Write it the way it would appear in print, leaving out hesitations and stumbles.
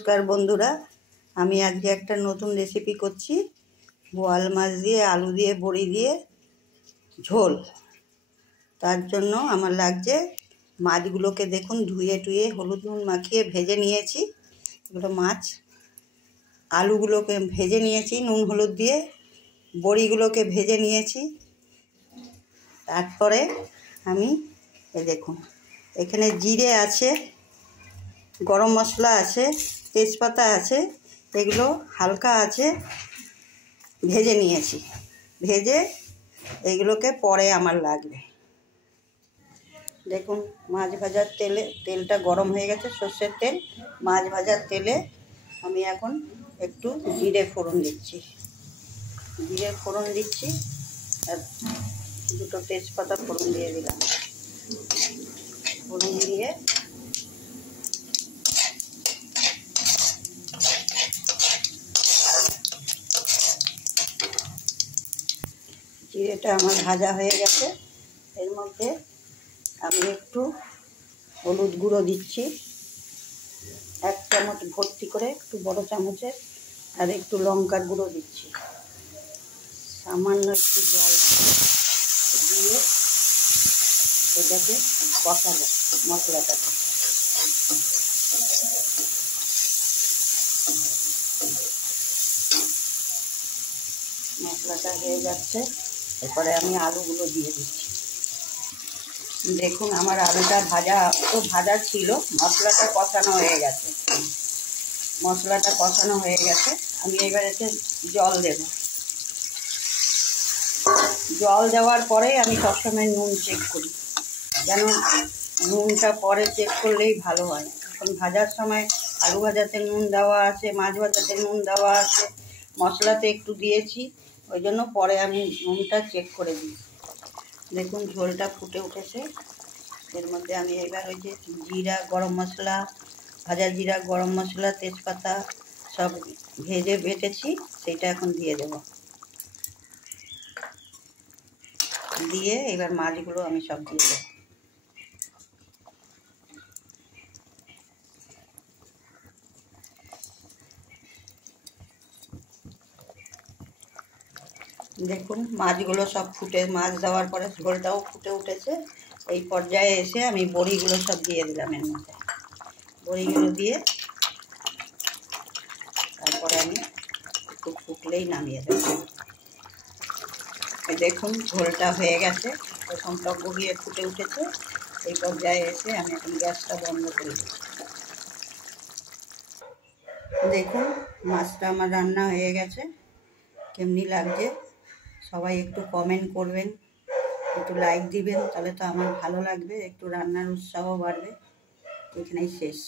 নমস্কার বন্ধুরা, আমি আজকে একটা নতুন রেসিপি করছি। বোয়াল মাছ দিয়ে আলু দিয়ে বড়ি দিয়ে ঝোল। তার জন্য আমার লাগছে মাছগুলোকে দেখুন ধুয়ে টুয়ে হলুদ নুন মাখিয়ে ভেজে নিয়েছি। এগুলো মাছ। আলুগুলোকে ভেজে নিয়েছি নুন হলুদ দিয়ে, বড়িগুলোকে ভেজে নিয়েছি। তারপরে আমি দেখুন এখানে জিরে আছে, গরম মশলা আছে, তেজপাতা আছে, এগুলো হালকা আছে ভেজে নিয়েছি। ভেজে এগুলোকে পরে আমার লাগবে। দেখুন মাছ ভাজার তেলটা গরম হয়ে গেছে, সর্ষের তেল। মাছ ভাজার তেলে আমি এখন একটু জিরে ফোড়ন দিচ্ছি। আর দুটো তেজপাতা ফোড়ন দিয়ে দিলাম। ফোড়ন দিয়ে জিরেটা আমার ভাজা হয়ে গেছে। এর মধ্যে আমি একটু হলুদ গুঁড়ো দিচ্ছি, 1 চামচ ভর্তি করে, একটু বড় চামচের। আর একটু লঙ্কার গুঁড়ো দিচ্ছি। সামান্য একটু জল দিয়ে এটাকে কষাবো মশলাটাকে। মশলাটা হয়ে যাচ্ছে, এরপরে আমি আলুগুলো দিয়ে দিচ্ছি। দেখুন আমার আলুটা ভাজা ছিল, মশলাটা কষানো হয়ে গেছে। আমি এবার এতে জল দেব। জল দেওয়ার পরে আমি সবসময় নুন চেক করি, যেন নুনটা পরে চেক করলেই ভালো হয়। এখন ভাজার সময় আলু ভাজাতে নুন দেওয়া আছে, মাছ ভাজাতে নুন দেওয়া আছে, মশলাতে একটু দিয়েছি, ওই জন্য পরে আমি নুনটা চেক করে দিই। দেখুন ঝোলটা ফুটে উঠেছে। এর মধ্যে আমি এবার ওই যে জিরা, গরম মশলা, ভাজা জিরা, গরম মশলা, তেজপাতা সব ভেজে বেটেছি, সেটা এখন দিয়ে দেব। দিয়ে এবার মাছগুলো আমি সব দিয়ে দেব। দেখুন মাছগুলো সব মাছ দেওয়ার পরে ঝোলটাও ফুটে উঠেছে। এই পর্যায়ে এসে আমি বড়িগুলো সব দিয়ে দিলাম এর মধ্যে। বড়িগুলো দিয়ে তারপরে আমি একটু ফুটলেই নামিয়ে দেব। দেখুন ঝোলটা হয়ে গেছে, প্রথম টকবগিয়ে ফুটে উঠেছে। এই পর্যায়ে এসে আমি এখন গ্যাসটা বন্ধ করে দিই। দেখুন মাছটা আমার রান্না হয়ে গেছে। কেমনি লাগছে সবাই একটু কমেন্ট করবেন, একটু লাইক দিবেন, তাহলে তো আমার ভালো লাগবে, একটু রান্নার উৎসাহ বাড়বে। এখানেই শেষ।